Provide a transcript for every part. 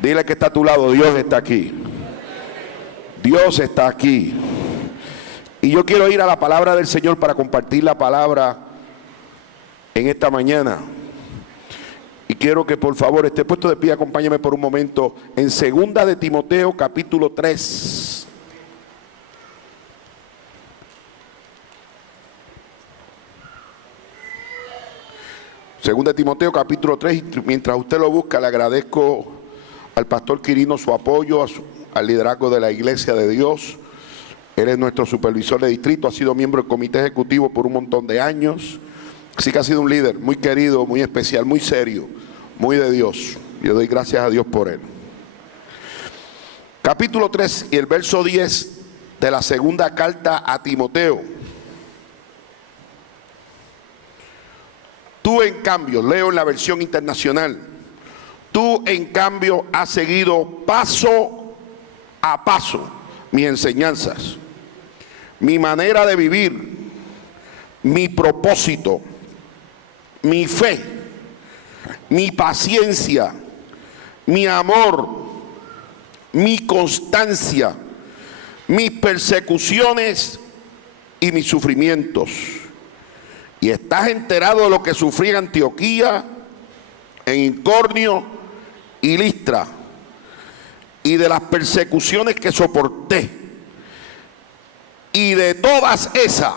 Dile que está a tu lado, Dios está aquí. Dios está aquí. Y yo quiero ir a la palabra del Señor para compartir la palabra en esta mañana. Y quiero que por favor esté puesto de pie, acompáñame por un momento en 2 de Timoteo capítulo 3. Segunda de Timoteo capítulo 3, y mientras usted lo busca, le agradezco al pastor Quirino su apoyo, al liderazgo de la Iglesia de Dios. Él es nuestro supervisor de distrito, ha sido miembro del comité ejecutivo por un montón de años. Así que ha sido un líder muy querido, muy especial, muy serio, muy de Dios. Yo doy gracias a Dios por él. Capítulo 3 y el verso 10 de la segunda carta a Timoteo. Tú en cambio, leo en la versión internacional, tú en cambio has seguido paso a paso mis enseñanzas, mi manera de vivir, mi propósito, mi fe, mi paciencia, mi amor, mi constancia, mis persecuciones y mis sufrimientos. Y estás enterado de lo que sufrí en Antioquía, en Iconio y Listra, y de las persecuciones que soporté. Y de todas esas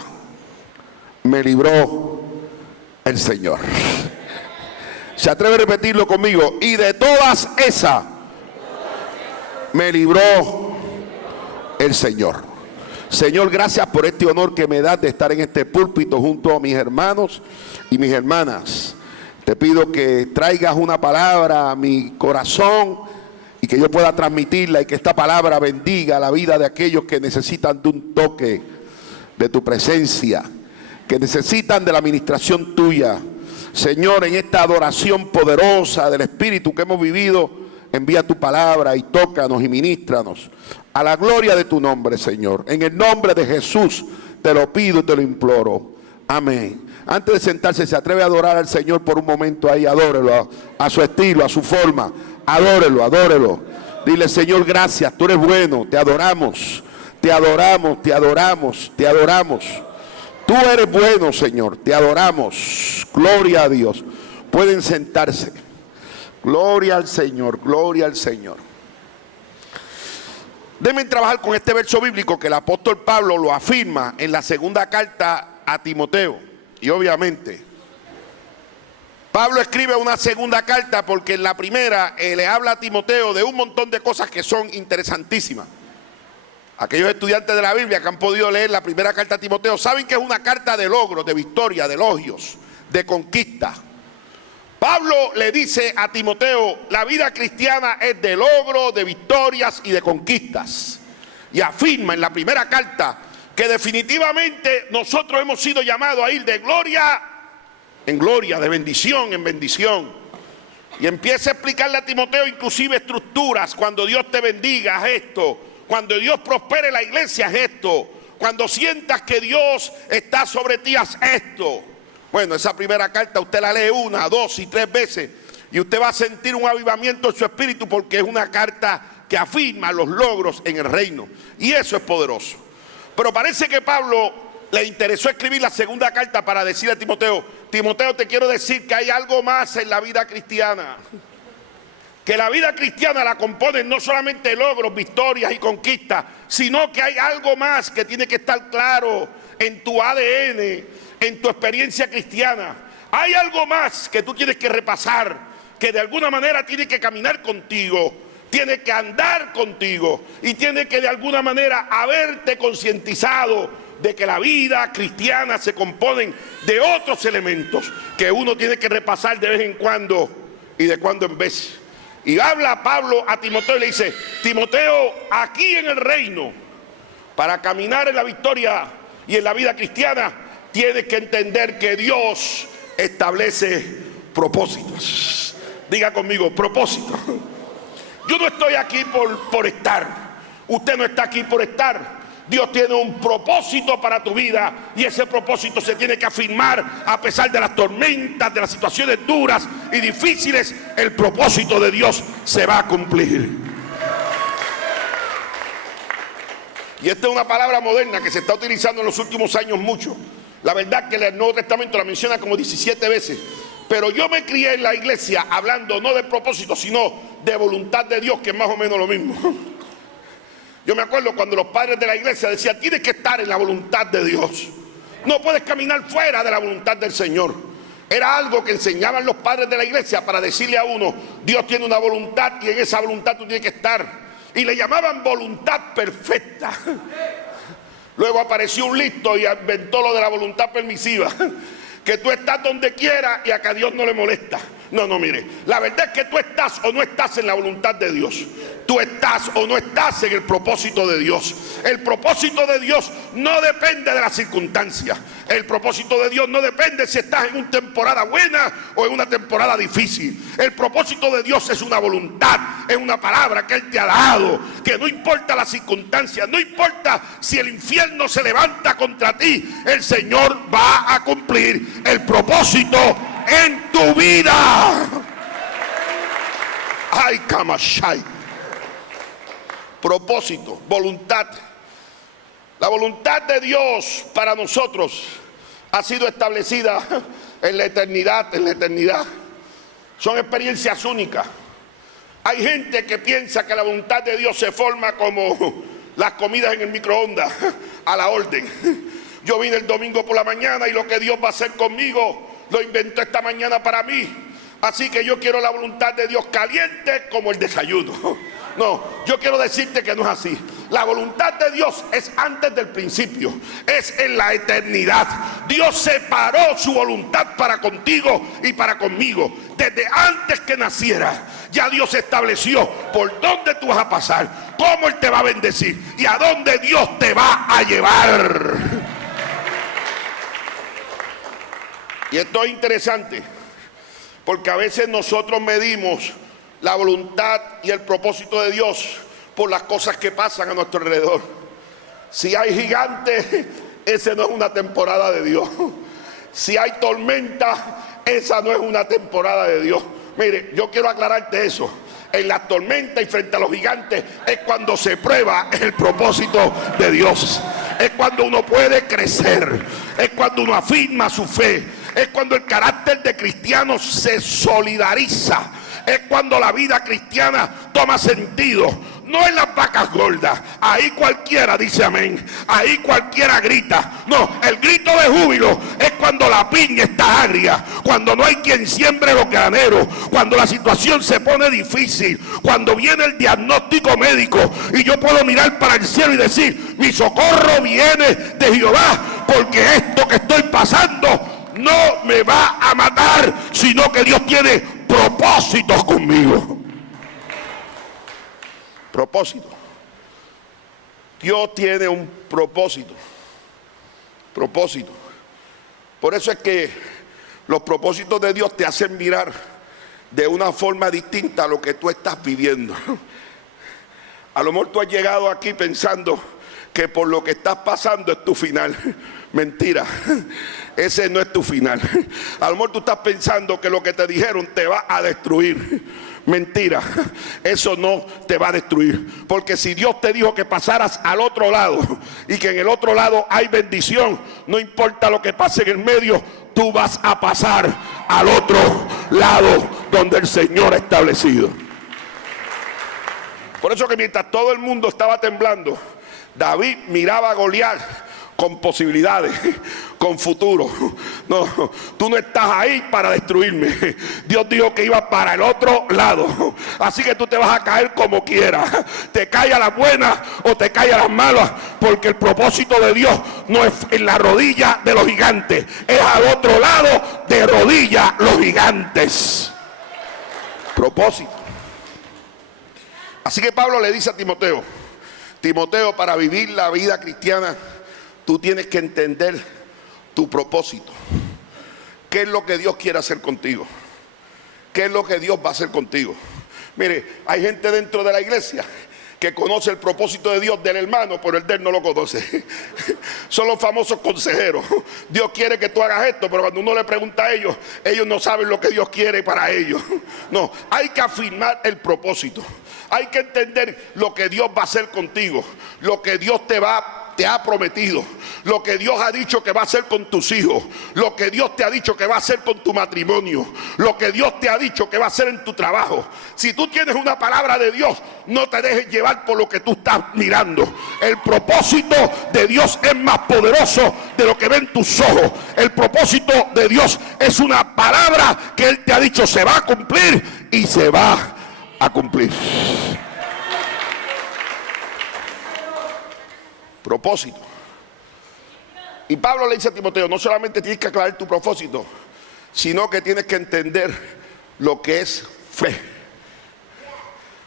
me libró el Señor. ¿Se atreve a repetirlo conmigo? Y de todas esas me libró el Señor. Señor, gracias por este honor que me das de estar en este púlpito junto a mis hermanos y mis hermanas. Te pido que traigas una palabra a mi corazón y que yo pueda transmitirla, y que esta palabra bendiga la vida de aquellos que necesitan de un toque de tu presencia, que necesitan de la administración tuya. Señor, en esta adoración poderosa del Espíritu que hemos vivido, envía tu palabra y tócanos y ministranos a la gloria de tu nombre, Señor. En el nombre de Jesús te lo pido y te lo imploro. Amén. Antes de sentarse, se atreve a adorar al Señor por un momento ahí. Adórelo a su estilo, a su forma. Adórelo, adórelo. Dile: Señor, gracias, tú eres bueno. Te adoramos, te adoramos, te adoramos, te adoramos. Tú eres bueno, Señor, te adoramos. Gloria a Dios. Pueden sentarse. Gloria al Señor, gloria al Señor. Déjenme trabajar con este verso bíblico que el apóstol Pablo lo afirma en la segunda carta a Timoteo. Y obviamente Pablo escribe una segunda carta porque en la primera le habla a Timoteo de un montón de cosas que son interesantísimas. Aquellos estudiantes de la Biblia que han podido leer la primera carta a Timoteo saben que es una carta de logros, de victoria, de elogios, de conquista. Pablo le dice a Timoteo: la vida cristiana es de logros, de victorias y de conquistas. Y afirma en la primera carta que definitivamente nosotros hemos sido llamados a ir de gloria en gloria, de bendición en bendición. Y empieza a explicarle a Timoteo inclusive estructuras. Cuando Dios te bendiga, haz esto. Cuando Dios prospere la iglesia, haz esto. Cuando sientas que Dios está sobre ti, haz esto. Bueno, esa primera carta usted la lee 1, 2 y 3 veces y usted va a sentir un avivamiento en su espíritu, porque es una carta que afirma los logros en el reino, y eso es poderoso. Pero parece que Pablo le interesó escribir la segunda carta para decirle a Timoteo: Timoteo, te quiero decir que hay algo más en la vida cristiana. Que la vida cristiana la componen no solamente logros, victorias y conquistas, sino que hay algo más que tiene que estar claro en tu ADN, en tu experiencia cristiana. Hay algo más que tú tienes que repasar, que de alguna manera tiene que caminar contigo, tiene que andar contigo, y tiene que de alguna manera haberte concientizado de que la vida cristiana se compone de otros elementos que uno tiene que repasar de vez en cuando y de cuando en vez. Y habla Pablo a Timoteo y le dice: Timoteo, aquí en el reino, para caminar en la victoria y en la vida cristiana, tienes que entender que Dios establece propósitos. Diga conmigo: propósito. Yo no estoy aquí por estar. Usted no está aquí por estar. Dios tiene un propósito para tu vida y ese propósito se tiene que afirmar a pesar de las tormentas, de las situaciones duras y difíciles. El propósito de Dios se va a cumplir. Y esta es una palabra moderna que se está utilizando en los últimos años mucho. La verdad que el Nuevo Testamento la menciona como 17 veces. Pero yo me crié en la iglesia hablando no de propósito, sino de voluntad de Dios, que es más o menos lo mismo. Yo me acuerdo cuando los padres de la iglesia decían: tienes que estar en la voluntad de Dios. No puedes caminar fuera de la voluntad del Señor. Era algo que enseñaban los padres de la iglesia para decirle a uno: Dios tiene una voluntad y en esa voluntad tú tienes que estar. Y le llamaban voluntad perfecta. Luego apareció un listo y inventó lo de la voluntad permisiva, que tú estás donde quieras y a que a Dios no le molesta. No, mire, la verdad es que tú estás o no estás en la voluntad de Dios. Tú estás o no estás en el propósito de Dios. El propósito de Dios no depende de las circunstancias. El propósito de Dios no depende si estás en una temporada buena o en una temporada difícil. El propósito de Dios es una voluntad, es una palabra que Él te ha dado, que no importa las circunstancias, no importa si el infierno se levanta contra ti, el Señor va a cumplir el propósito en tu vida. Ay, Kamashai. Propósito, voluntad. La voluntad de Dios para nosotros ha sido establecida en la eternidad, Son experiencias únicas. Hay gente que piensa que la voluntad de Dios se forma como las comidas en el microondas, a la orden. Yo vine el domingo por la mañana y lo que Dios va a hacer conmigo lo inventó esta mañana para mí. Así que yo quiero la voluntad de Dios caliente como el desayuno. No, yo quiero decirte que no es así. La voluntad de Dios es antes del principio, es en la eternidad. Dios separó su voluntad para contigo y para conmigo. Desde antes que naciera, ya Dios estableció por dónde tú vas a pasar, cómo Él te va a bendecir y a dónde Dios te va a llevar. Y esto es interesante, porque a veces nosotros medimos la voluntad y el propósito de Dios por las cosas que pasan a nuestro alrededor. Si hay gigantes, esa no es una temporada de Dios. Si hay tormenta, esa no es una temporada de Dios. Mire, yo quiero aclararte eso. En las tormentas y frente a los gigantes es cuando se prueba el propósito de Dios. Es cuando uno puede crecer. Es cuando uno afirma su fe. Es cuando el carácter de cristiano se solidariza. Es cuando la vida cristiana toma sentido. No en las vacas gordas. Ahí cualquiera dice amén. Ahí cualquiera grita. No, el grito de júbilo es cuando la piña está agria. Cuando no hay quien siembre los graneros. Cuando la situación se pone difícil. Cuando viene el diagnóstico médico y yo puedo mirar para el cielo y decir: mi socorro viene de Jehová, porque esto que estoy pasando no me va a matar, sino que Dios tiene propósitos conmigo. Propósito. Dios tiene un propósito. Propósito. Por eso es que los propósitos de Dios te hacen mirar de una forma distinta a lo que tú estás viviendo. A lo mejor tú has llegado aquí pensando que por lo que estás pasando es tu final. Mentira, ese no es tu final. A lo mejor tú estás pensando que lo que te dijeron te va a destruir. Mentira, eso no te va a destruir. Porque si Dios te dijo que pasaras al otro lado y que en el otro lado hay bendición, no importa lo que pase en el medio, tú vas a pasar al otro lado donde el Señor ha establecido. Por eso que mientras todo el mundo estaba temblando, David miraba a Goliat con posibilidades, con futuro. No, tú no estás ahí para destruirme. Dios dijo que iba para el otro lado. Así que tú te vas a caer como quieras. Te cae a las buenas o te cae a las malas, porque el propósito de Dios no es en la rodilla de los gigantes, es al otro lado de rodillas los gigantes. Propósito. Así que Pablo le dice a Timoteo: Timoteo, para vivir la vida cristiana, tú tienes que entender tu propósito. ¿Qué es lo que Dios quiere hacer contigo? ¿Qué es lo que Dios va a hacer contigo? Mire, hay gente dentro de la iglesia que conoce el propósito de Dios del hermano, pero el de él no lo conoce. Son los famosos consejeros. Dios quiere que tú hagas esto, pero cuando uno le pregunta a ellos, ellos no saben lo que Dios quiere para ellos. No, hay que afirmar el propósito. Hay que entender lo que Dios va a hacer contigo, lo que Dios te ha prometido, lo que Dios ha dicho que va a hacer con tus hijos, lo que Dios te ha dicho que va a hacer con tu matrimonio, lo que Dios te ha dicho que va a hacer en tu trabajo. Si tú tienes una palabra de Dios, no te dejes llevar por lo que tú estás mirando. El propósito de Dios es más poderoso de lo que ven tus ojos. El propósito de Dios es una palabra que Él te ha dicho se va a cumplir y se va a cumplir. Propósito. Y Pablo le dice a Timoteo, no solamente tienes que aclarar tu propósito, sino que tienes que entender lo que es fe,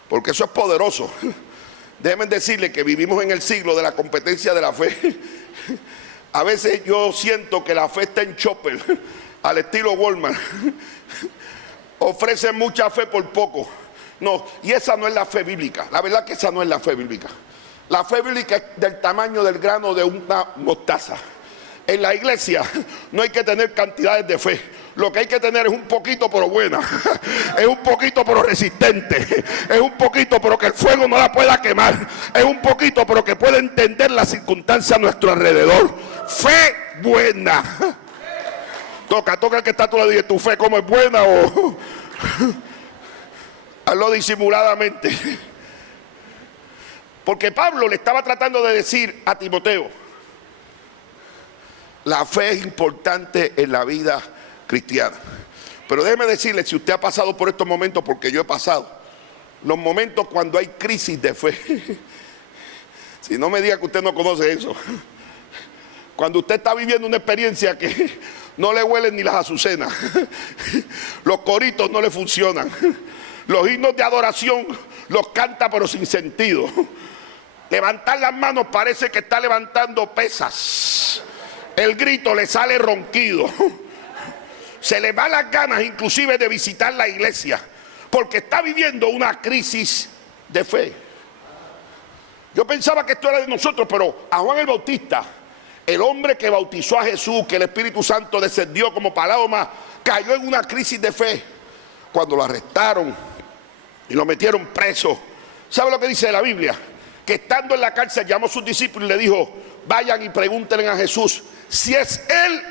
porque eso es poderoso. Déjenme decirle que vivimos en el siglo de la competencia de la fe. A veces yo siento que la fe está en chopper, al estilo Walmart. Ofrecen mucha fe por poco. No, y esa no es la fe bíblica. La verdad que esa no es la fe bíblica. La fe bíblica es del tamaño del grano de una mostaza. En la iglesia no hay que tener cantidades de fe. Lo que hay que tener es un poquito pero buena. Es un poquito pero resistente. Es un poquito pero que el fuego no la pueda quemar. Es un poquito pero que pueda entender las circunstancias a nuestro alrededor. Fe buena. Toca el que está a tu lado y dice, ¿tu fe cómo es buena? O hazlo disimuladamente. Porque Pablo le estaba tratando de decir a Timoteo, la fe es importante en la vida cristiana. Pero déjeme decirle, si usted ha pasado por estos momentos, porque yo he pasado, los momentos cuando hay crisis de fe. Si no me diga que usted no conoce eso. Cuando usted está viviendo una experiencia que no le huelen ni las azucenas. Los coritos no le funcionan. Los himnos de adoración los canta pero sin sentido. Levantar las manos parece que está levantando pesas. El grito le sale ronquido. Se le va las ganas inclusive de visitar la iglesia, porque está viviendo una crisis de fe. Yo pensaba que esto era de nosotros, pero a Juan el Bautista, el hombre que bautizó a Jesús, que el Espíritu Santo descendió como paloma, cayó en una crisis de fe cuando lo arrestaron y lo metieron preso. ¿Sabe lo que dice la Biblia? Que estando en la cárcel llamó a sus discípulos y le dijo, vayan y pregúntenle a Jesús si es Él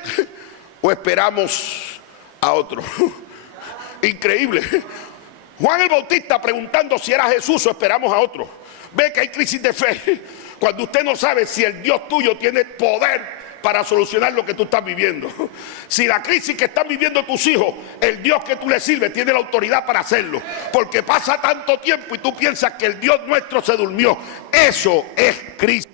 o esperamos a otro. Increíble. Juan el Bautista preguntando si era Jesús o esperamos a otro. Ve que hay crisis de fe cuando usted no sabe si el Dios tuyo tiene poder para solucionar lo que tú estás viviendo. Si la crisis que están viviendo tus hijos, el Dios que tú le sirves tiene la autoridad para hacerlo, porque pasa tanto tiempo y tú piensas que el Dios nuestro se durmió. Eso es crisis.